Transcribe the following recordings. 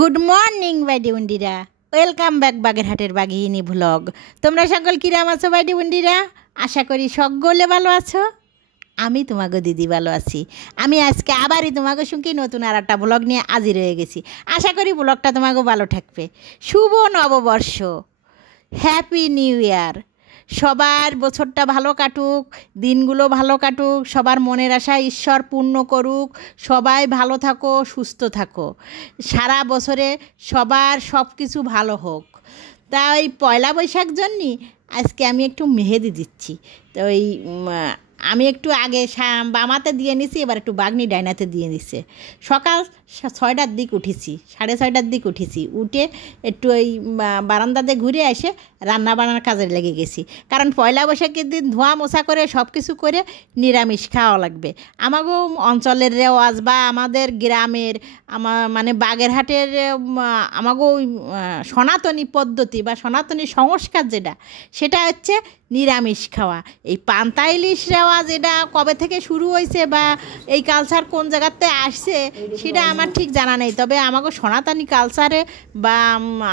Good morning বাইডি বন্ডিরা, welcome back বাগেরহাটের বাঘিনী vlog. তোমরা সকল কিরাম আছো বাইডি বন্ডিরা? আশা করি সকলে ভালো আছো। আমি তোমাকে দিদি ভালো আছি। আমি আজকে আবারই তোমাকে সঙ্গে নতুন আর একটা ব্লগ নিয়ে হাজির হয়ে গেছি। আশা করি ব্লগটা তোমাকে ভালো থাকবে। শুভ নববর্ষ, হ্যাপি নিউ ইয়ার। সবার বছরটা ভালো কাটুক, দিনগুলো ভালো কাটুক, সবার মনের আশা ঈশ্বর পূর্ণ করুক। সবাই ভালো থাকো, সুস্থ থাকো, সারা বছরে সবার সব কিছু ভালো হোক। তা ওই পয়লা বৈশাখ জন্যই আজকে আমি একটু মেহেদি দিচ্ছি। তো ওই আমি একটু আগে বামাতে দিয়ে নিছি, এবার একটু বাগনি ডাইনাতে দিয়ে নিছে। সকাল 6টার দিক উঠেছি, 6:30টার দিক উঠেছি। উঠে একটু ওই বারান্দাতে ঘুরে এসে রান্না বান্নার কাজে লেগে গেছি। কারণ পয়লা বৈশাখের দিন ধোয়া মোছা করে সব কিছু করে নিরামিষ খাওয়া লাগবে। আমাগো অঞ্চলের রেওয়াজ বা আমাদের গ্রামের মানে বাগেরহাটের আমাগো সনাতনী পদ্ধতি বা সনাতনী সংস্কার যেটা, সেটা হচ্ছে নিরামিষ খাওয়া। এই পান্তা ইলিশ রেওয়াজ এটা কবে থেকে শুরু হয়েছে বা এই কালচার কোন জায়গাতে আসছে সেটা আমার ঠিক জানা নেই। তবে আমাকে সনাতনী কালচারে বা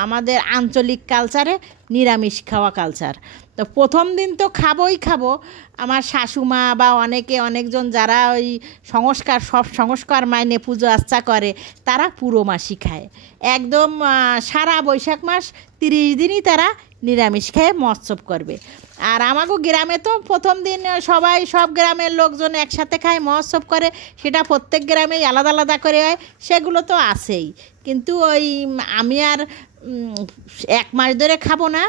আমাদের আঞ্চলিক কালচারে নিরামিষ খাওয়া কালচার। তো প্রথম দিন তো খাবো। আমার শাশুমা বা অনেকজন যারা ওই সব সংস্কার মাইনে পুজো আচ্চা করে, তারা পুরো মাসই খায়। একদম সারা বৈশাখ মাস 30 দিনই তারা নিরামিষ খেয়ে মহোৎসব করবে। আর আমাকে গ্রামে তো প্রথম দিন সব গ্রামের লোকজন একসাথে খায়, মহোৎসব করে। সেটা প্রত্যেক গ্রামেই আলাদা আলাদা করে হয়, সেগুলো তো আছেই। কিন্তু ওই আমি আর 1 মাস ধরে খাবো না।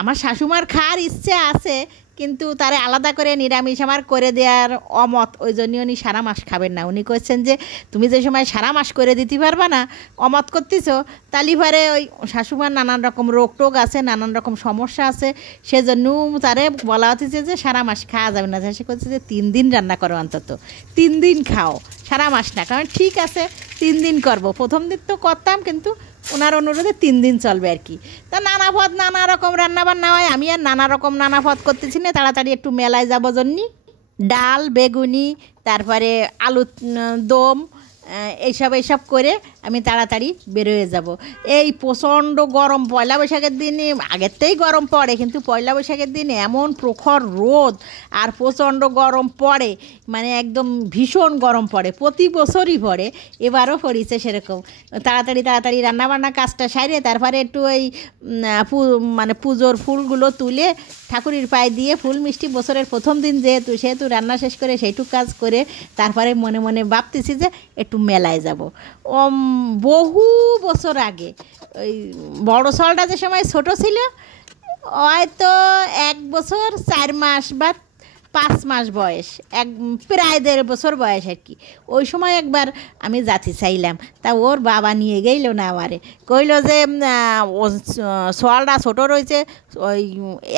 আমার শাশুমার খাওয়ার ইচ্ছে আছে, কিন্তু তারে আলাদা করে নিরামিষ আমার করে দেওয়ার অমত। ওই জন্য উনি সারা মাস খাবেন না। উনি কইছেন যে তুমি যে সময় সারা মাস করে দিতে পারবা না, অমত করতেছ, তালিভারে ওই শাশুমার নানান রকম রোগ টোগ আছে, নানান রকম সমস্যা আছে, সেজন্য তারে বলা হচ্ছে যে সারা মাস খাওয়া যাবে না। সে করছে যে 3 দিন রান্না করো, অন্তত 3 দিন খাও, সারা মাস না। কারণ ঠিক আছে 3 দিন করবো। প্রথম দিন তো করতাম, কিন্তু ওনার অনুরোধে 3 দিন চলবে আর কি। তা নানা রকম রান্নাবান্না হয়। আমি আর নানা পদ করতেছি না, তাড়াতাড়ি একটু মেলায় যাবো জন্যে। ডাল, বেগুনি, তারপরে আলু দম, এইসব করে আমি তাড়াতাড়ি বেরোয় যাব। এই প্রচণ্ড গরম, পয়লা বৈশাখের দিনে আগেরতেই গরম পড়ে, কিন্তু পয়লা বৈশাখের দিনে এমন প্রখর রোদ আর প্রচণ্ড গরম পড়ে, মানে একদম ভীষণ গরম পড়ে। প্রতি বছরই পড়ে, এবারও পড়েছে সেরকম। তাড়াতাড়ি রান্নাবান্না কাজটা সারিয়ে তারপরে একটু ওই মানে পুজোর ফুলগুলো তুলে ঠাকুরের পায়ে দিয়ে ফুল মিষ্টি, বছরের প্রথম দিন সেহেতু রান্না শেষ করে সেইটুক কাজ করে তারপরে মনে মনে ভাবতেছি যে একটু মেলায় যাব। বহু বছর আগে ওই বড় সলটা যে সময় ছোটো ছিল, হয়তো 1 বছর 4 মাস বা 5 মাস বয়স, প্রায় 1.5 বছর বয়স আর কি। ওই সময় একবার আমি যাতে চাইলাম, তা ওর বাবা নিয়ে গেল না। আমারে কইল যে সোয়ালটা ছোটো রয়েছে,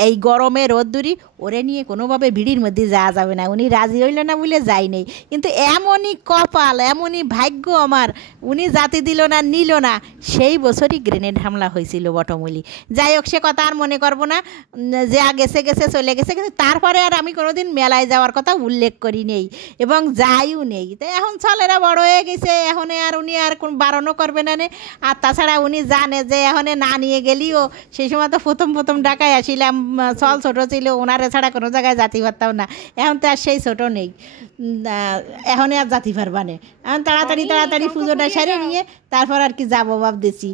এই গরমে রোদ্দুরি, ওরে নিয়ে কোনোভাবে ভিড়ির মধ্যে যাওয়া যাবে না। উনি রাজি হইল না বলে যাই নেই। কিন্তু এমনই কপাল, এমনই ভাগ্য আমার, উনি জাতি দিল না, নিল না। সেই বছরই গ্রেনেড হামলা হয়েছিল বটমূলি। যাই হোক, সে কথা আর মনে করবো না। যা গেছে চলে গেছে। কিন্তু তারপরে আর আমি কোনোদিন মেলায় যাওয়ার কথা উল্লেখ করি নেই এবং যাইও নেই। তো এখন ছেলেরা বড় হয়ে গেছে, এখন আর উনি আর কোন বারণও করবে না। আর তাছাড়া উনি জানে যে এখন না নিয়ে গেলেও, সেই সময় তো প্রথম ঢাকায় আসিলাম, চল ছোটো ছিল, ওনারা ছাড়া কোনো জায়গায় যাতে পারতাম না। এখন তো আর সেই ছোটো নেই, এখন আর যাতে পারবা না। এখন তাড়াতাড়ি পুজোটা সারিয়ে নিয়ে তারপর আর কি যাবো ভাবতেছি।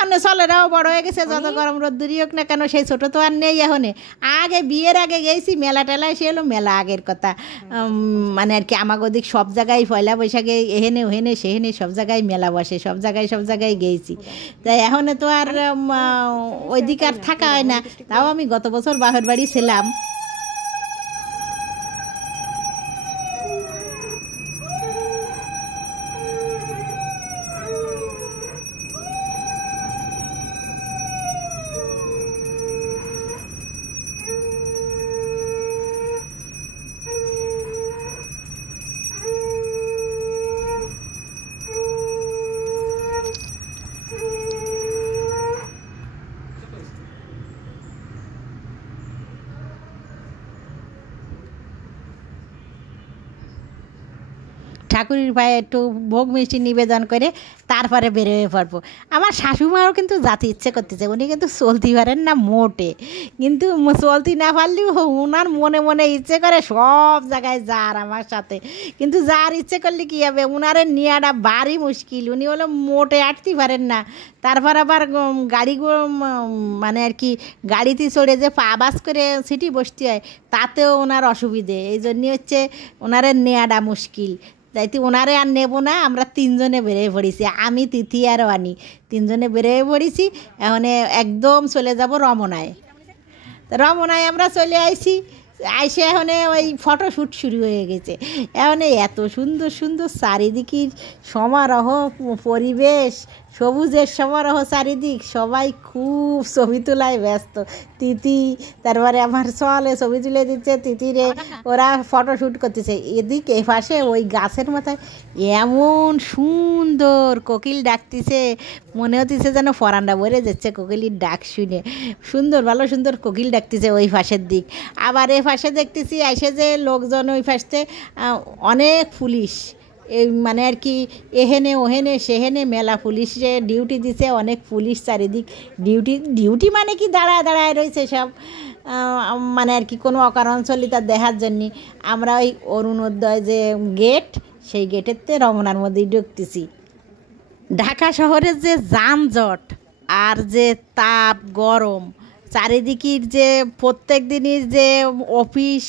আমরা ছেলেরাও বড় হয়ে গেছে, যত গরম রোদ্দুরি হোক না কেন, সেই ছোটো তো আর নেই এখন। আগে বিয়ের আগে গেছি মেলা টেলায়, সে হলো মেলা আগের কথা। মানে আর কি আমাকে ওদিক সব জায়গায় পয়লা বৈশাখে এহেনে ওহেনে সেহেনে সব জায়গায় মেলা বসে, সব জায়গায় গেছি। তাই এখন তো আর ওই দিক আর থাকা হয় না। তাও আমি গত বছর বাপের বাড়ি ছিলাম। ঠাকুরের পায়ে একটু ভোগ মিষ্টি নিবেদন করে তারপরে বেরোয় পড়বো। আমার শাশুমাও কিন্তু যাতে ইচ্ছে করতেছে, উনি কিন্তু চলতে পারেন না মোটে, কিন্তু চলতে না পারলেও ওনার মনে মনে ইচ্ছে করে সব জায়গায় যার আমার সাথে। কিন্তু যার ইচ্ছে করলে কী হবে, ওনারে নেওয়াটা ভারী মুশকিল, উনি হলো মোটে হাঁটতে পারেন না। তারপর আবার গাড়িগুলো মানে আর কি গাড়িতে চড়ে যে পা বাস করে সিটি বসতে হয়, তাতেও ওনার অসুবিধে, এই জন্যই হচ্ছে ওনারে নেওয়াটা মুশকিল। তাইতে ওনারে আর নেব না, আমরা তিনজনে বেরিয়ে পড়েছি, আমি তিথি আর আনি, তিনজনে বেরিয়ে পড়েছি। এখন একদম চলে যাব রমনায়। রমনায় আমরা চলে আইছি, আইসে এখন ওই ফটোশ্যুট শুরু হয়ে গেছে। এখন এত সুন্দর সুন্দর চারিদিকের সমারোহ, পরিবেশ, সবুজের সমারোহ চারিদিক, সবাই খুব ছবি তোলায় ব্যস্ত। তিথি তারপরে আমার চলে ছবি তুলে দিচ্ছে, তিথিরে ওরা ফটোশ্যুট করতেছে। এদিক এই পাশে ওই গাছের মাথায় এমন সুন্দর কোকিল ডাকতেছে, মনে হতেছে যেন ফরানটা ভরে যাচ্ছে কোকিলির ডাক শুনে। সুন্দর ভালো সুন্দর কোকিল ডাকতেছে ওই পাশের দিক। আবার এ পাশে দেখতেছি এসে যে লোকজন ওই পাশে অনেক পুলিশ, এই মানে আর কি এহেনে ওহেনে সেহেনে মেলা পুলিশে ডিউটি দিছে, অনেক পুলিশ চারিদিক ডিউটি মানে কি দাঁড়ায় দাঁড়ায় রয়েছে সব, মানে আর কি কোনো অকারণচলিতা দেখার জন্যে। আমরা ওই অরুণোদয় যে গেট, সেই গেটেরতে রমনার মধ্যেই ঢুকতেছি। ঢাকা শহরের যে যানজট আর যে তাপ গরম, চারিদিকের যে প্রত্যেক দিনের যে অফিস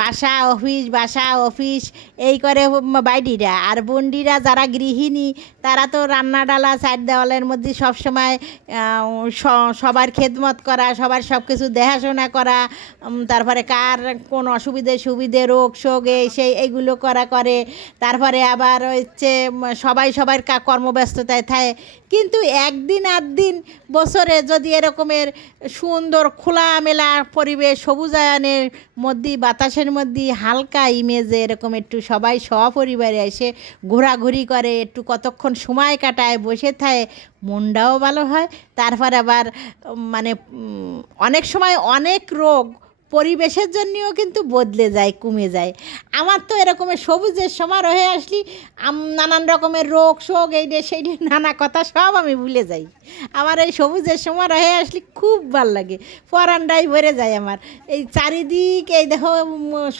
বাসা অফিস বাসা অফিস এই করে বাইডিরা আর বন্ডিরা যারা গৃহিণী, তারা তো রান্না ডালা চার দেওয়ালের মধ্যে সবসময় সবার খেদমত করা, সবার সব কিছু দেখাশোনা করা, তারপরে কার কোন অসুবিধে সুবিধে রোগ শোক এই সেই এইগুলো করে। তারপরে আবার হচ্ছে সবাই সবার কর্মব্যস্ততায় থাকে। কিন্তু একদিন আধদিন বছরে যদি এরকমের সুন্দর খোলামেলা পরিবেশ, সবুজায়নের মধ্যে বাতাসের মধ্যে হালকা ইমেজে এরকম একটু সবাই সপরিবারে এসে ঘোরাঘুরি করে, একটু কতক্ষণ সময় কাটায়, বসে থাকে, মনটাও ভালো হয়। তারপর আবার মানে অনেক সময় অনেক রোগ পরিবেশের জন্যও কিন্তু বদলে যায়, কমে যায়। আমার তো এরকমের সবুজের সমারোহে আসলি নানান রকমের রোগ শোক এইটা সেইটা নানা কথা সব আমি ভুলে যাই। আমার এই সবুজের সমারোহে আসলে খুব ভালো লাগে, পরানটাই ভরে যায় আমার। এই চারিদিক এই দেখো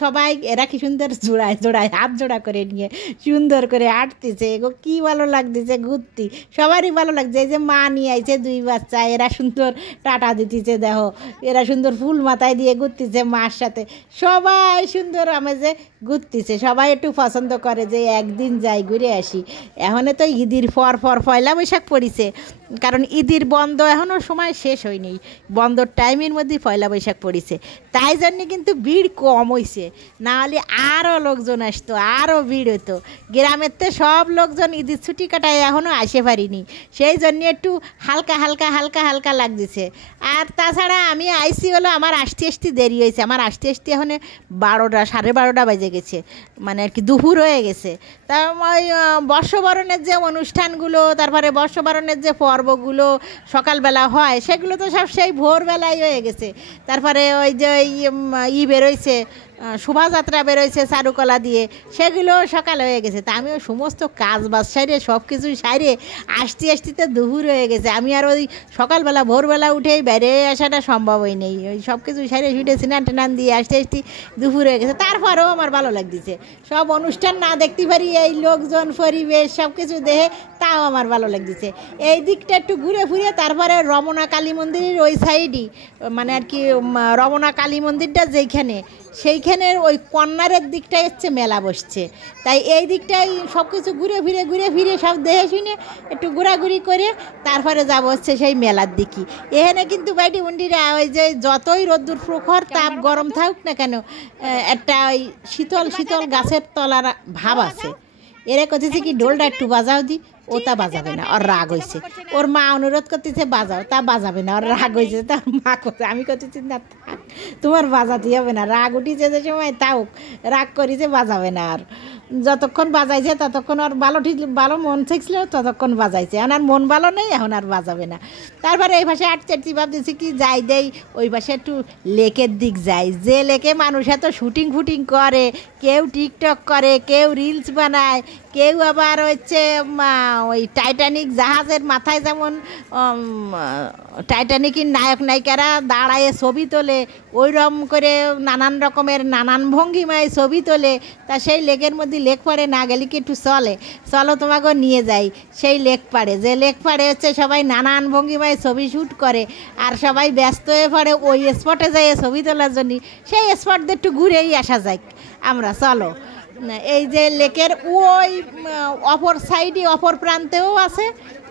সবাই এরা কি সুন্দর জোড়ায় জোড়ায় হাত জোড়া করে নিয়ে সুন্দর করে হাঁটতেছে, এগো কী ভালো লাগতেছে ঘুরতে, সবারই ভালো লাগছে। এই যে মা নিয়ে আইছে দুই বাচ্চা, এরা সুন্দর টাটা দিতেছে, দেখো এরা সুন্দর ফুল মাথায় দিয়ে ঘুরতেছে মার সাথে, সবাই সুন্দর আমেজে ঘুরতেছে। সবাই একটু পছন্দ করে যে একদিন যাই ঘুরে আসি। এখন তো ঈদের পর পয়লা বৈশাখ পড়িছে, কারণ ঈদের বন্ধ এখনও সময় শেষ হয়নি, বন্ধর টাইমের মধ্যে পয়লা বৈশাখ পড়িছে, তাই জন্যে কিন্তু ভিড় কম হয়েছে। নাহলে আরও লোকজন আসতো, আরও ভিড় হতো। গ্রামের তো সব লোকজন ঈদের ছুটি কাটায় এখনও আসে পারিনি, সেই জন্যে একটু হালকা হালকা হালকা হালকা লাগতেছে। আর তাছাড়া আমি আইসি হলো আমার আসতে দেরি হয়েছে, আমার আসতে এখন 12টা 12:30 বেজে গেছে, মানে আর কি দুপুর হয়ে গেছে। তা ওই বর্ষবরণের যে অনুষ্ঠানগুলো, তারপরে বর্ষবরণের যে পর্বগুলো সকালবেলা হয়, সেগুলো তো সব সেই ভোরবেলায় হয়ে গেছে। তারপরে ওই যে বেরোইছে শোভাযাত্রা বেরোইছে চারুকলা দিয়ে, সেগুলো সকাল হয়ে গেছে। তা আমি ওই সমস্ত কাজ বাজ সাইরে সব কিছুই সাইরে আসতে তো দুপুর হয়ে গেছে। আমি আর ওই সকালবেলা ভোরবেলা উঠেই বাইরে আসাটা সম্ভবই নেই, ওই সব কিছু সাইরে শুটে স্নান টান দিয়ে আসতে দুপুর হয়ে গেছে। তারপরেও আমার ভালো লাগতেছে, সব অনুষ্ঠান না দেখতে পারি, এই লোকজন পরিবেশ সব কিছু দেখে তাও আমার ভালো লাগতেছে। এই দিকটা একটু ঘুরে ফুরে তারপরে রমনা কালী মন্দিরের ওই সাইডই, মানে আর কি রমনা কালী মন্দিরটা যেইখানে, সেইখানের ওই কর্নারের দিকটাই হচ্ছে মেলা বসছে। তাই এই দিকটাই সব কিছু ঘুরে ফিরে সব দেখে শুনে একটু ঘোরাঘুরি করে তারপরে যাব হচ্ছে সেই মেলার দিকে। এখানে কিন্তু বাইটি মন্দিরে ওই যে যতই রোদ্দুর প্রখর তাপ গরম থাকুক না কেন, একটা ওই শীতল শীতল গাছের তলার ভাব আছে। এরা করতেছে কি ডোলটা একটু বাজাও দি, ও তা বাজাবে না, ওর রাগ হয়েছে। ওর মা অনুরোধ করতেছে বাজাও, তা বাজাবে না, ওর রাগ হয়েছে। তার মা করছে, আমি করতেছি না তোমার বাজাতে হবে না, রাগ উঠিছে যে সময় তাও রাগ করেছে, বাজাবে না। আর যতক্ষণ বাজাইছে ততক্ষণ আর ভালো মন থাকছিল, ততক্ষণ বাজাইছে। এখন আর মন ভালো নেই, এখন আর বাজাবে না। তারপরে এই পাশে আটচারটি ভাবতেছি কি যাই দেই ওই পাশে একটু লেকের দিক যাই, যে লেকে মানুষ এত শুটিং ফুটিং করে, কেউ টিকটক করে, কেউ রিলস বানায়, কেউ আবার হচ্ছে ওই টাইটানিক জাহাজের মাথায় যেমন টাইটানিকের নায়ক নায়িকারা দাঁড়ায় ছবি তোলে, ওইরকম করে নানান রকমের নানান ভঙ্গিমায় ছবি তোলে। তা সেই লেকের মধ্যে লেক পাড়ে না গেলে কি একটু চলো তোমাকেও নিয়ে যাই সেই লেক পাড়ে। যে লেক পাড়ে হচ্ছে সবাই নানান ভঙ্গিমায় ছবি শ্যুট করে, আর সবাই ব্যস্ত হয়ে পড়ে ওই স্পটে যায় ছবি তোলার জন্য। সেই স্পট দিয়ে একটু ঘুরেই আসা যায় আমরা, চলো। এই যে লেকের ওই অপর সাইডে অপর প্রান্তেও আছে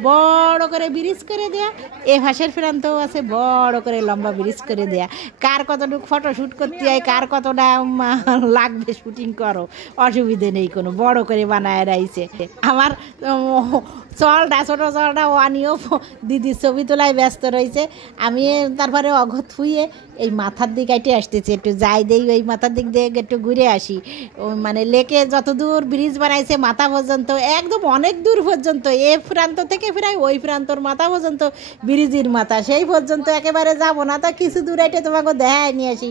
বড় করে ব্রিজ করে দেয়া, এ ভাষের প্রান্তেও আছে বড় করে লম্বা ব্রিজ করে দেয়া। কার কতটুকু ফটো শ্যুট করতে হয়, কার কতটা লাগবে শুটিং করো, অসুবিধে নেই কোনো, বড় করে বানায় রাইছে। আমার চলটা ছোটো চলটা ওয়ানিও দিদির ছবি তোলায় ব্যস্ত রয়েছে। আমি তারপরে অঘত থুয়ে এই মাথার দিক আইটে আসতেছি, একটু যাই দেই ওই মাথার দিক দিয়ে একটু ঘুরে আসি। মানে লেকে যত দূর ব্রিজ বানাইছে মাথা পর্যন্ত, একদম অনেক দূর পর্যন্ত, এ প্রান্ত থেকে প্রায় ওই প্রান্তর মাথা পর্যন্ত ব্রিজের মাথা, সেই পর্যন্ত একেবারে যাবো না। তা কিছু দূর আইটে তোমাকে দেখায় নিয়ে আসি,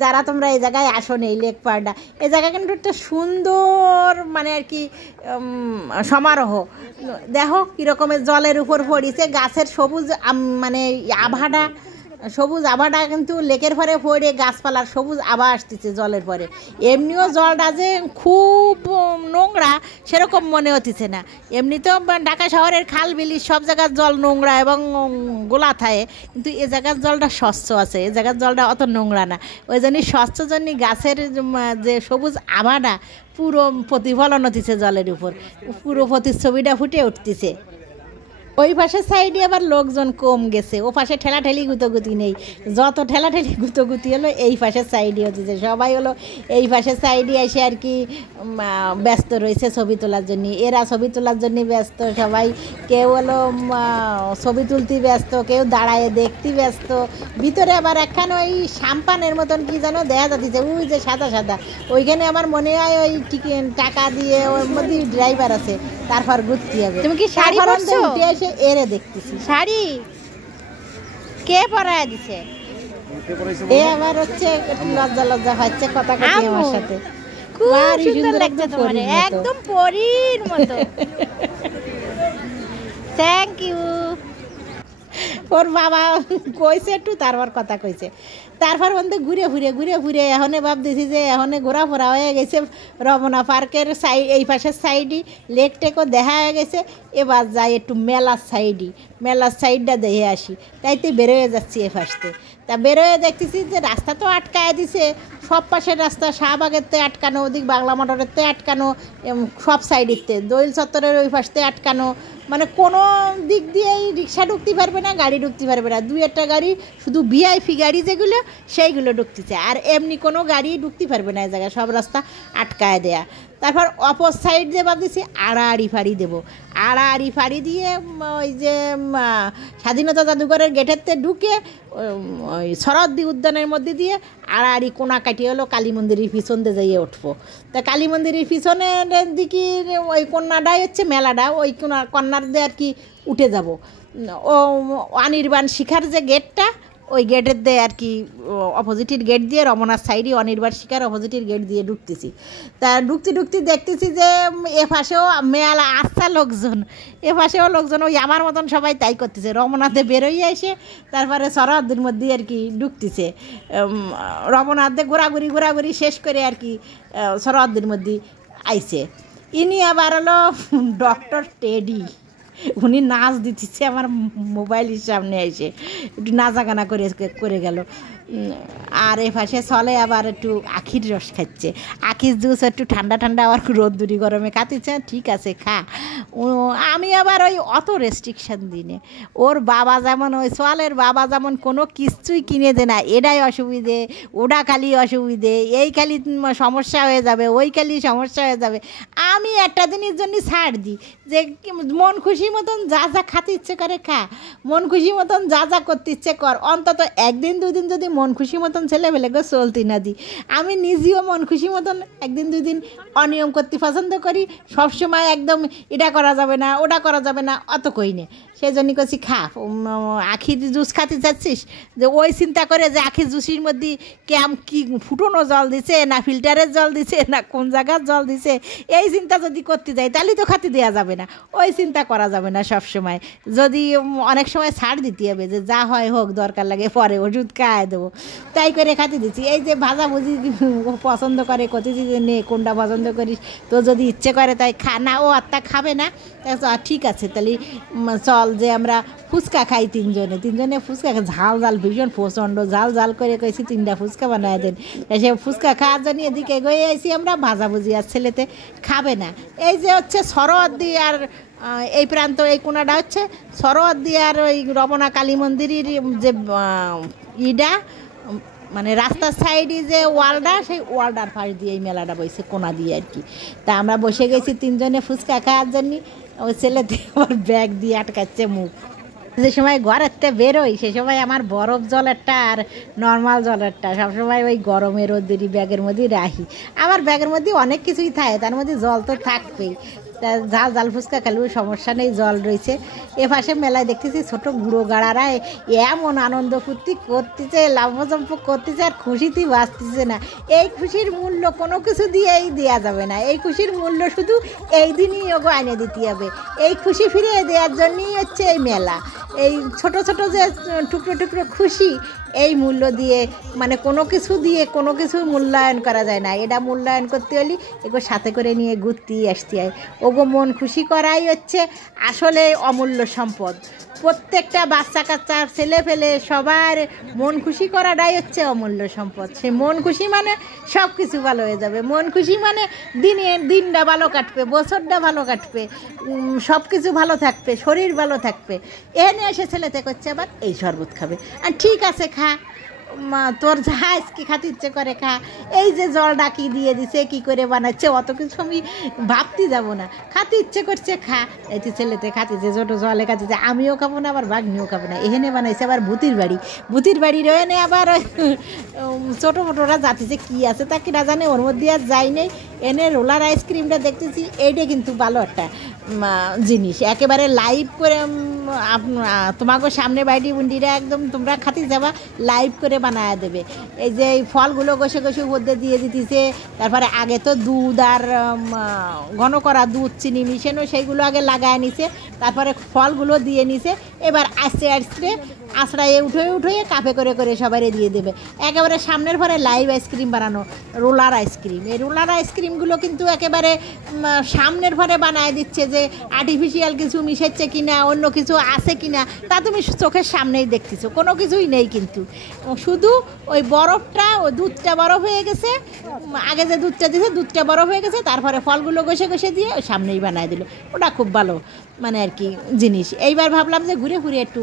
যারা তোমরা এই জায়গায় আসো নি। লেক পাড়টা এই জায়গা কিন্তু একটা সুন্দর মানে আর কি সমারোহ। দেখো কীরকমের জলের উপর পড়িছে, গাছের সবুজ মানে আভাটা, সবুজ আভাটা কিন্তু লেকের পরে পড়ে গাছপালার সবুজ আভা আসতেছে জলের পরে। এমনিও জলটা যে খুব নোংরা সেরকম মনে হতেছে না। এমনি তো ঢাকা শহরের খাল বিলি সব জায়গার জল নোংরা এবং গোলা থাকে, কিন্তু এ জায়গার জলটা স্বচ্ছ আছে, এ জায়গার জলটা অত নোংরা না। ওই জন্যই স্বচ্ছ জন্য গাছের যে সবুজ আভাটা পুরো প্রতিফলন হতেছে জলের উপর, পুরো প্রতিচ্ছবিটা ফুটে উঠতেছে। ওই পাশের সাইডে আবার লোকজন কম গেছে, ও পাশে ঠেলাঠেলি গুতোগুতি নেই। যত ঠেলাঠেলি গুতোগুতি হলো এই পাশের সাইডে হচ্ছে, সবাই হলো এই পাশের সাইডে এসে আর কি ব্যস্ত রয়েছে ছবি তোলার জন্য। এরা ছবি তোলার জন্য ব্যস্ত সবাই, কেউ হলো ছবি তুলতে ব্যস্ত, কেউ দাঁড়ায় দেখতে ব্যস্ত। ভিতরে আবার একখানে ওই সাম্পানের মতন কি যেন দেখা যাচ্ছে, ওই যে সাদা সাদা, ওইখানে আমার মনে হয় ওই টাকা দিয়ে ওর মধ্যে ড্রাইভার আছে, তারপর ঘুরতে হবে। তুমি কি শাড়ি পরছো? উঠে এসে এরে দেখতেছি শাড়ি কে পরায় দিছে, এ আবার হচ্ছে লজ্জা লজ্জা হচ্ছে কথা কথা আমার সাথে। খুব সুন্দর লাগছে তোমার, একদম পরীর মতো। Thank you. ওর বাবা কইছে একটু, তারপর কথা কইছে, তারপর বন্ধু ঘুরে ঘুরে এখনে ভাবতেছি যে এখনে ঘোরাফোরা হয়ে গেছে রমনা পার্কের এই পাশের সাইডই লেক টেকও দেখা হয়ে গেছে। এবার যাই একটু মেলার সাইডটা দেখে আসি, তাইতে বেরোয় যাচ্ছি এ পাশতে। তা বেরোয় দেখতেছি যে রাস্তা তো আটকায় দিছে, সব পাশের রাস্তা, শাহবাগের তে আটকানো, ওদিক বাংলা মোটরের তে আটকানো, সব সাইডের দোয়েল চত্বরের ওই পাশতে আটকানো। মানে কোনো দিক দিয়েই রিক্সা ঢুকতে পারবে না, গাড়ি ঢুকতে পারবে না। দুই একটা গাড়ি শুধু ভিআইপি গাড়ি যেগুলো সেইগুলো ঢুকতেছে, আর এমনি কোনো গাড়ি ঢুকতে পারবে না এই জায়গায়, সব রাস্তা আটকায় দেয়া। তারপর অপর সাইড দিয়ে ভাবতেছি আড়াআড়ি ফাড়ি দেবো, আড়াআড়ি ফাড়ি দিয়ে ওই যে স্বাধীনতা জাদুঘরের গেটেরতে ঢুকে ওই শরৎদি উদ্যানের মধ্যে দিয়ে আড়াআড়ি কোনা কাটিয়ে হলো কালী মন্দিরের পিছন দিয়ে যাইয়ে উঠবো। তা কালী মন্দিরের পিছনের দিকে ওই কন্যাটাই হচ্ছে মেলাটা, ওই কন্যার দিয়ে আর কি উঠে যাব। ও অনির্বাণ শিখার যে গেটটা, ওই গেটের দিয়ে আর কি অপোজিটের গেট দিয়ে রমনার সাইডে অনির্বাণ শিখার অপোজিটের গেট দিয়ে ঢুকতেছি। তা ঢুকতে দেখতেছি যে এ পাশেও মেলা আসছে লোকজন, এ পাশেও লোকজন, ওই আমার মতন সবাই তাই করতেছে। রমনাতে বেরোইয়া এসে তারপরে শরৎদের মধ্যে আর কি ঢুকতেছে, রমনাতে ঘোরাঘুরি শেষ করে আর কি শরৎদের মধ্যে আইছে। ইনি আবার হলো ডক্টর টেডি, উনি নাচ দিতেছে আমার মোবাইলের সামনে এসে, একটু নাচা গানা করে গেল। আর এ পাশে চলে আবার একটু আখির রস খাচ্ছে, আখির জুস একটু ঠান্ডা আবার রোদ্দুরি গরমে খাতিছে, ঠিক আছে খা। আমি আবার ওই অত রেস্ট্রিকশান দিনে, ওর বাবা যেমন, ওই সোয়ালের বাবা যেমন কোনো কিছুই কিনে দে না, এটাই অসুবিধে, ওটা খালি অসুবিধে, এই খালি সমস্যা হয়ে যাবে, ওই খালি সমস্যা হয়ে যাবে। আমি একটা দিনের জন্য ছাড় দিই যে মন খুশি মতন যা খাতে ইচ্ছে করে খা, মন খুশি মতন যা করতে ইচ্ছে কর। অন্তত একদিন দুদিন যদি মন খুশি মতন ছেলেবেলেকে চলতি না দিই। আমি নিজেও মন খুশি মতন একদিন দুই দিন অনিয়ম করতে পছন্দ করি। সবসময় একদম এটা করা যাবে না ওটা করা যাবে না অত কই না। সেই জন্যই করছি খা, আখির জুস খাতে চাচ্ছিস, যে ওই চিন্তা করে যে আখির জুসের মধ্যে কি ফুটনো জল দিছে না ফিল্টারের জল দিছে না কোন জায়গার জল দিছে, এই চিন্তা যদি করতে যাই তাহলে তো খাতে দেওয়া যাবে না। ওই চিন্তা করা যাবে না সব সময়। যদি অনেক সময় ছাড় দিতে হবে, যে যা হয় হোক, দরকার লাগে পরে ওষুধ খাওয়াই দেবো, তাই করে খাতে দিচ্ছি। এই যে ভাজাভুজি পছন্দ করে কতেছি যে নে কোনটা পছন্দ করিস, তো যদি ইচ্ছে করে তাই খা, না ও আত্মা খাবে না, ঠিক আছে তাহলে চল যে আমরা ফুচকা খাই তিনজনে ফুচকা ঝাল ঝাল ভীষণ প্রচণ্ড ঝাল ঝাল করে কইছি 3টা ফুচকা বানায় দেন। সে ফুচকা খাওয়ার জন্য এদিকে গিয়ে আইসি আমরা ভাজাভুজি, আর ছেলেতে খাবে না। এই যে হচ্ছে সরোয়ার্দী আর এই প্রান্ত এই কোনাটা হচ্ছে সরোয়ার্দী আর ওই রমনা কালী মন্দিরের যে ইডা মানে রাস্তার সাইডে যে ওয়ালটা, সেই ওয়ালটার পাশ দিয়ে এই মেলাটা বসে কোনা দিয়ে আর কি। তা আমরা বসে গেছি তিনজনে ফুচকা খাওয়ার জন্য। ওই ছেলেতে আমার ব্যাগ দিয়ে আটকাচ্ছে মুখ। যে সময় ঘরেরতে বেরোই সে সময় আমার বরফ জলেরটা আর নর্মাল জলেরটা সবসময় ওই গরমের রোদ্দুরি ব্যাগের মধ্যেই রাখি। আমার ব্যাগের মধ্যে অনেক কিছুই থাকে, তার মধ্যে জল তো থাকবেই। তা ঝাল ঝাল ফুচকা খেলেও সমস্যা নেই, জল রয়েছে। এ পাশে মেলায় দেখতেছি ছোটো গুঁড়ো গাড়ারা এমন আনন্দ ফুর্তি করতেছে, লাভজম্প করতেছে, আর খুশিতেই বাঁচতেছে না। এই খুশির মূল্য কোনো কিছু দিয়েই দেওয়া যাবে না। এই খুশির মূল্য শুধু এই দিনই ওগো আনে দিতে হবে। এই খুশি ফিরিয়ে দেওয়ার জন্যই হচ্ছে এই মেলা। এই ছোট ছোট যে টুকরো টুকরো খুশি, এই মূল্য দিয়ে মানে কোনো কিছু দিয়ে কোনো কিছু মূল্যায়ন করা যায় না। এটা মূল্যায়ন করতে হলে এগো সাথে করে নিয়ে ঘুরতেই আসতে হয়। ওগো মন খুশি করাই হচ্ছে আসলে অমূল্য সম্পদ। প্রত্যেকটা বাচ্চা কাচ্চা ছেলে ফেলে সবার মন খুশি করাটাই হচ্ছে অমূল্য সম্পদ। সে মন খুশি মানে সব কিছু ভালো হয়ে যাবে। মন খুশি মানে দিনটা ভালো কাটবে, বছরটা ভালো কাটবে, সব কিছু ভালো থাকবে, শরীর ভালো থাকবে। এনে এসে ছেলেতে করছে আবার এই শরবত খাবে, আর ঠিক আছে খা, তোর যা আজকে খাতে ইচ্ছে করে খা। এই যে জলটা কি দিয়ে দিছে, কি করে বানাচ্ছে, অত কিছু আমি ভাবতে যাবো না। খাতে ইচ্ছে করছে খা। এই যে ছেলেতে খাতেছে, ছোটো জলে খাতেছে, আমিও খাবো না আবার ভাগ্নিও খাবো না। এখানে বানাইছে আবার ভূতির বাড়ির এনে আবার ছোটো মোটোরা যাতেছে কী আছে তা কিনা জানে, ওর মধ্যে আর যাই নেই। এনে রোলার আইসক্রিমটা দেখতেছি, এইটা কিন্তু ভালো একটা জিনিস, একেবারে লাইভ করে তোমাকে সামনে বাইটি বুন্ডিরা একদম তোমরা খাতে যাবা লাইভ করে বানায় দেবে। এই যে এই ফলগুলো ঘষে ঘষে মধ্যে দিয়ে দিতেছে। তারপরে আগে তো দুধ আর ঘন করা দুধ চিনি মিশানো সেইগুলো আগে লাগায় নিছে, তারপরে ফলগুলো দিয়ে নিছে। এবার আস্তে আস্তে আশ্রয়ে উঠে কাপে করে করে সবাই দিয়ে দেবে। একেবারে সামনের পরে লাইভ আইসক্রিম বানানো, রোলার আইসক্রিম। এই রোলার আইসক্রিমগুলো কিন্তু একেবারে সামনের পরে বানায় দিচ্ছে, যে আর্টিফিশিয়াল কিছু মিশাচ্ছে কিনা, অন্য কিছু আছে কিনা তা তুমি চোখের সামনেই দেখতেছো, কোনো কিছুই নেই। কিন্তু শুধু ওই বরফটা, ওই দুধটা বরফ হয়ে গেছে, আগে যে দুধটা দিয়েছে দুধটা বরফ হয়ে গেছে, তারপরে ফলগুলো ঘষে দিয়ে ওই সামনেই বানায় দিল। ওটা খুব ভালো মানে আর কি জিনিস। এইবার ভাবলাম যে ঘুরে একটু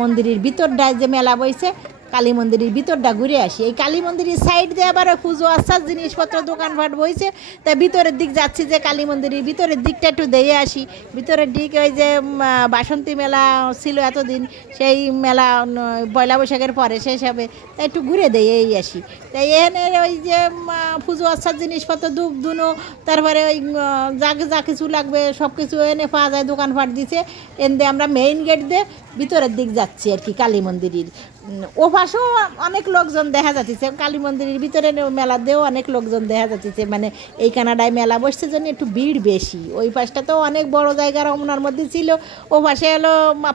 মন্দিরের ভিতরটায় যে মেলা বইছে, কালী মন্দিরের ভিতরটা ঘুরে আসি। এই কালী মন্দিরের সাইড দিয়ে আবার পুজো আসার জিনিসপত্র দোকানপাট বইছে, তাই ভিতরের দিক যাচ্ছি, যে কালী মন্দিরের ভিতরের দিকটা একটু দিয়ে আসি। ভিতরের দিক ওই যে বাসন্তী মেলা ছিল এতদিন, সেই মেলা পয়লা বৈশাখের পরে শেষ হবে, তাই একটু ঘুরে দিয়েই আসি। তাই এখানে ওই যে পুজো আসার জিনিসপত্র ধূপ ধুনো, তারপরে ওই যা কিছু লাগবে সব কিছু এনে পাওয়া যায়, দোকানপাট দিছে। এনে আমরা মেইন গেট দিয়ে ভিতরের দিক যাচ্ছি আর কি কালী মন্দিরের। ও পাশেও অনেক লোকজন দেখা যাচ্ছে, কালী মন্দিরের ভিতরে মেলা দিয়েও অনেক লোকজন দেখা যাচ্ছে। মানে এই কানাডায় মেলা বসছে জন্য একটু ভিড় বেশি। ওই পাশটা তো অনেক বড় জায়গা রমনার মধ্যে ছিল, ও পাশে হলো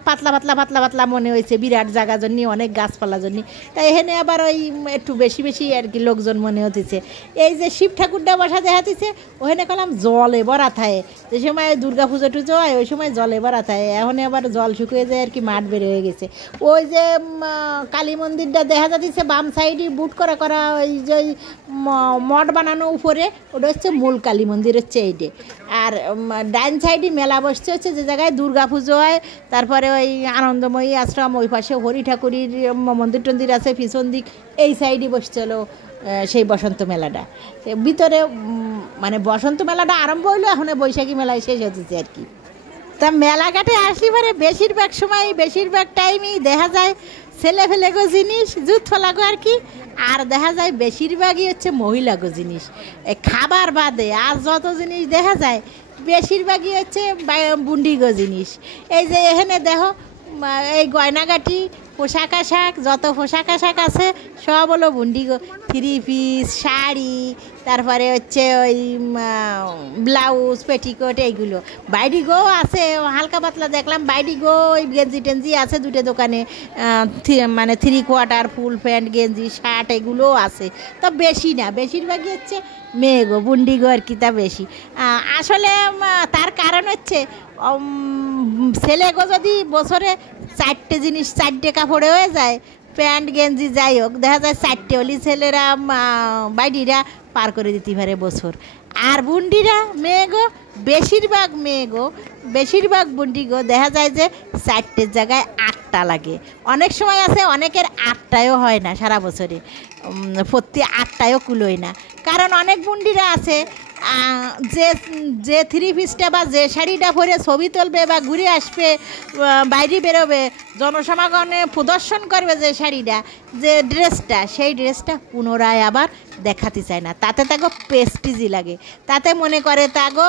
পাতলা মনে হয়েছে, বিরাট জায়গা জন্য, অনেক গাছপালা জন্য। তাই এখানে আবার ওই একটু বেশি আর কি লোকজন মনে হতেছে। এই যে শিব ঠাকুরটা বসা দেখা যাচ্ছে, ওখানে কলাম জলে ভরা থাকে। যে সময় দুর্গা পুজো টুজো হয় ওই সময় জলে ভরা থাকে, এখন আবার জল শুকিয়ে যায় আর কি, মাঠ বের হয়ে গেছে। ওই যে কালী মন্দিরটা দেখা যাচ্ছে বাম সাইডে বুট করা ওই যে মঠ বানানো উপরে, ওটা হচ্ছে মূল কালী মন্দির হচ্ছে এইটে। আর ডাইন সাইডে মেলা বসছে হচ্ছে যে জায়গায় দুর্গা পুজো হয়, তারপরে ওই আনন্দময়ী আশ্রম, ওই পাশে হরি ঠাকুরের মন্দির টন্দির আছে পিছন দিক, এই সাইডে বসছে হলো সেই বসন্ত মেলাটা। ভিতরে মানে বসন্ত মেলাটা আরম্ভ হইলো, এখন বৈশাখী মেলায় শেষ হতেছে আর কি। তা মেলাঘাটে আসি পরে বেশিরভাগ সময় বেশিরভাগ টাইমই দেখা যায় ছেলে ফেলেগো জিনিস জুত ফলাগো আর কি, আর দেখা যায় বেশিরভাগই হচ্ছে মহিলাগো জিনিস। খাবার বাদে আর যত জিনিস দেখা যায় বেশিরভাগই হচ্ছে বুন্ডিগো জিনিস। এই যে এখানে দেখো এই গয়নাগাটি পোশাক আশাক যত পোশাক আশাক আছে সব হলো বুন্ডিগো, 3 পিস শাড়ি, তারপরে হচ্ছে ওই ব্লাউজ পেটিকোট এইগুলো। বাইডিগো আছে হালকা পাতলা দেখলাম, বাইডিগো ওই গেঞ্জি টেঞ্জি আছে দুটো দোকানে, মানে 3/4 ফুল প্যান্ট গেঞ্জি শার্ট এগুলোও আছে। তো বেশি না, বেশিরভাগই হচ্ছে মেয়েগো বুন্ডিগো আর কি, তা বেশি। আসলে তার কারণ হচ্ছে ছেলেগো যদি বছরে 4টে জিনিস 4টে কাপড়ে হয়ে যায়, প্যান্ট গেঞ্জি যাই হোক, দেখা যায় 4টে হলি ছেলেরা বাইডিরা পার করে দিতে পারে বছর। আর বুন্ডিরা মেয়েগো বেশিরভাগ বুন্ডিগো দেখা যায় যে 4টের জায়গায় 8টা লাগে। অনেক সময় আছে অনেকের 8টায়ও হয় না সারা বছরে, প্রতি 8টায়ও কুলোয় না। কারণ অনেক বুন্ডিরা আছে যে 3 পিসটা বা যে শাড়িটা পরে ছবি তুলবে বা ঘুরে আসবে, বাইরে বেরোবে, জনসমাগমে প্রদর্শন করবে যে শাড়িটা, যে ড্রেসটা, সেই ড্রেসটা পুনরায় আবার দেখাতে চায় না। তাতে তাগো প্রেস্টিজি লাগে, তাতে মনে করে তাগো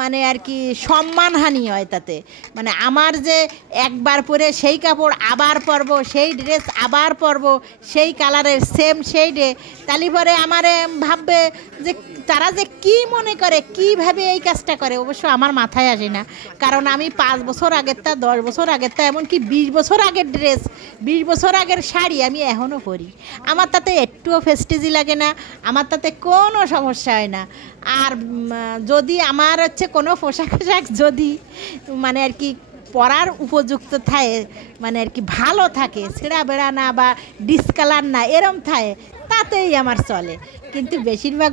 মানে আর কি সম্মানহানি হয়। তাতে মানে আমার যে একবার পরে সেই কাপড় আবার পরবো, সেই ড্রেস আবার পরবো, সেই কালারের সেম শেডে, তালি পরে আমারে ভাববে যে তারা যে কি মনে করে, কীভাবে এই কাজটা করে, অবশ্য আমার মাথায় আসে না। কারণ আমি 5 বছর আগেরটা, 10 বছর আগেরটা, এমনকি 20 বছর আগের ড্রেস, 20 বছর আগের শাড়ি আমি এখনও পরি। আমার তাতে একটুও ফেস্টিজি লাগে না, আমার তাতে কোনো সমস্যা হয় না। আর যদি আমার হচ্ছে কোনো পোশাক আশাক যদি মানে আর কি পরার উপযুক্ত থাকে, মানে আর কি ভালো থাকে, ছেঁড়া বেড়া না বা ডিসকালার না এরম থাকে, তাতেই আমার চলে। কিন্তু বেশিরভাগ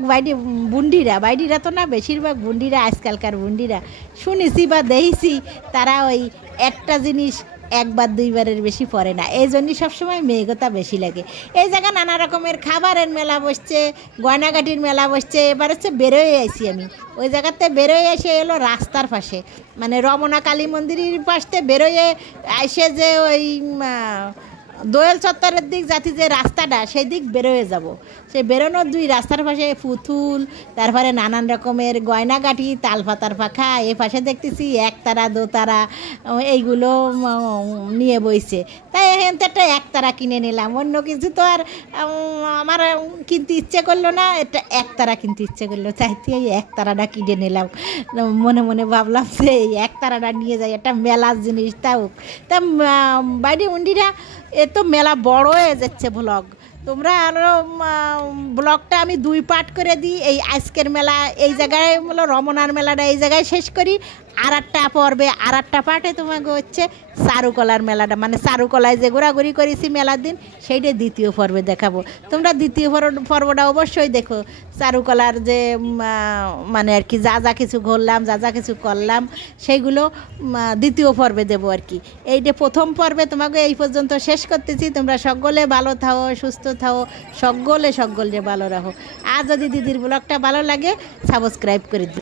বাইডিরা তো না, বেশিরভাগ বুন্ডিরা, আজকালকার বুন্ডিরা শুনেছি বা দেখেছি তারা ওই একটা জিনিস একবার 2বারের বেশি পরে না, এই জন্যই সবসময় মেয়েগোতা বেশি লাগে। এই জায়গা নানা রকমের খাবারের মেলা বসছে, গয়নাগাটির মেলা বসছে। এবার হচ্ছে বেরোয় আইছি আমি, ওই জায়গাতে বেরোয় এসে এলো রাস্তার পাশে, মানে রমনা কালী মন্দিরের পাশে বেরোয় এসে যে ওই দোয়েল চত্বরের দিক যাতে যে রাস্তাটা, সেই দিক বেরোয় যাব। সেই বেরোনোর 2 রাস্তার পাশে পুতুল, তারপরে নানান রকমের গয়নাগাটি, তালপাতার পাখা, এ পাশে দেখতেছি 1 তারা 2 তারা এইগুলো নিয়ে বইছে। তাই এখান থেকে 1 তারা কিনে নিলাম, অন্য কিছু তো আর আমার কিনতে ইচ্ছে করলো না, এটা 1 তারা কিনতে ইচ্ছে করলো, চাইতে এই 1 তারাটা কিনে নিলাম। মনে মনে ভাবলাম যে এই 1 তারাটা নিয়ে যাই, একটা মেলার জিনিস। তাও তা বাইরে উন্ডিরা এ তো মেলা বড় হয়ে যাচ্ছে ব্লগ। তোমরা আরও ব্লগটা আমি 2 পার্ট করে দিই। এই আজকের মেলা এই জায়গায় হলো রমনার মেলাটা এই জায়গায় শেষ করি, আর একটা পর্বে আর একটা পার্টে তোমাকে হচ্ছে চারুকলার মেলাটা, মানে চারুকলায় যে ঘোরাঘুরি করেছি মেলার দিন, সেইটা 2য় পর্বে দেখাবো। তোমরা 2য় পর্বটা অবশ্যই দেখো। চারুকলার যে মানে আর কি যা যা কিছু ঘুরলাম, যা যা কিছু করলাম, সেইগুলো 2য় পর্বে দেবো আর কি। এইটা 1ম পর্বে তোমাকে এই পর্যন্ত শেষ করতেছি। তোমরা সকলে ভালো থাও, সুস্থ থাও, সকলে ভালো রাখো। আর যদি দিদির ব্লগটা ভালো লাগে সাবস্ক্রাইব করে দিও।